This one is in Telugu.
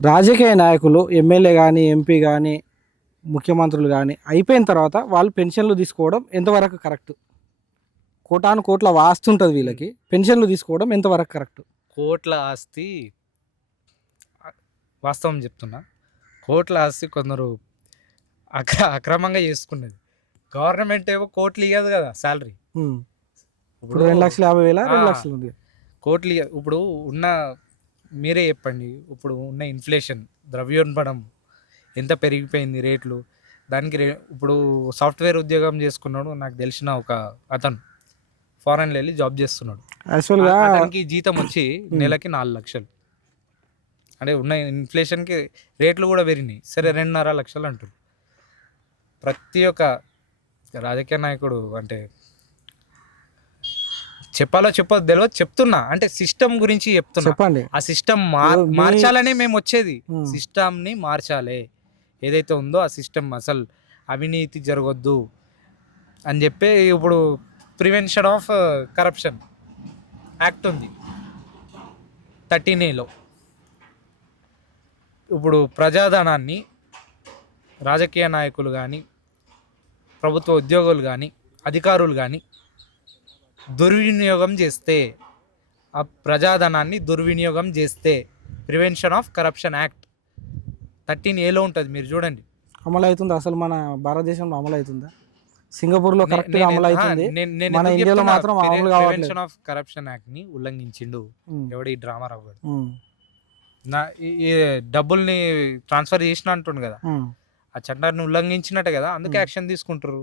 రాజకీయ నాయకులు ఎమ్మెల్యే కానీ ఎంపీ కానీ ముఖ్యమంత్రులు కానీ అయిపోయిన తర్వాత వాళ్ళు పెన్షన్లు తీసుకోవడం ఎంతవరకు కరెక్ట్? కోటాను కోట్ల ఆస్తి ఉంటుంది వీళ్ళకి, పెన్షన్లు తీసుకోవడం ఎంతవరకు కరెక్ట్? కోట్ల ఆస్తి వాస్తవం చెప్తున్నా. కోట్ల ఆస్తి కొందరు అక్రమంగా చేసుకున్నది. గవర్నమెంట్ ఏమో కోట్లు ఇవ్వదు కదా శాలరీ. ఇప్పుడు 2,50,000 2,00,000 ఉంది. కోట్లు ఇప్పుడు ఉన్న మీరే చెప్పండి. ఇప్పుడు ఉన్న ఇన్ఫ్లేషన్, ద్రవ్యోల్బణం ఎంత పెరిగిపోయింది రేట్లు. దానికి ఇప్పుడు సాఫ్ట్వేర్ ఉద్యోగం చేసుకున్నాడు నాకు తెలిసిన ఒక అతను, ఫారెన్లో వెళ్ళి జాబ్ చేస్తున్నాడు. యాక్చువల్గా అతనికి జీతం వచ్చి నెలకి 4 లక్షలు. అంటే ఉన్న ఇన్ఫ్లేషన్కి రేట్లు కూడా పెరిగినాయి. సరే 2.5 లక్షలు అంటారు. ప్రతి ఒక్క రాజకీయ నాయకుడు అంటే చెప్పాలో చెప్పదో తెలియదు, చెప్తున్నా. అంటే సిస్టమ్ గురించి చెప్తున్నా. చెప్పండి. ఆ సిస్టమ్ మార్చాలనే మేము వచ్చేది. సిస్టమ్ని మార్చాలి. ఏదైతే ఉందో ఆ సిస్టమ్, అసలు అవినీతి జరగొద్దు అని చెప్పి ఇప్పుడు ప్రివెన్షన్ ఆఫ్ కరప్షన్ యాక్ట్ ఉంది 13A. ఇప్పుడు ప్రజాధనాన్ని రాజకీయ నాయకులు కానీ, ప్రభుత్వ ఉద్యోగులు కానీ, అధికారులు కానీ దుర్వినియోగం చేస్తే, ఆ ప్రజాధనాన్ని దుర్వినియోగం చేస్తే prevention of corruption act 13A ఉంటుంది. మీరు చూడండి. అమలు అవుతుంది. అసలు మన భారతదేశంలో అమలు అవుతుందా? సింగపూర్లో కరెక్ట్గా అమలు అవుతుంది, మన ఇండియాలో మాత్రం అమలు కావట్లేదు. ప్రివెన్షన్ ఆఫ్ కరప్షన్ యాక్ట్ ని ఉల్లంఘించిండు ఎవడు ఈ డ్రామా రావాడు. ఈ డబ్బుల్ని ట్రాన్స్ఫర్ చేసిన అంటుండు కదా, ఆ చట్టాన్ని ఉల్లంఘించినట్టే కదా, అందుకే యాక్షన్ తీసుకుంటారు.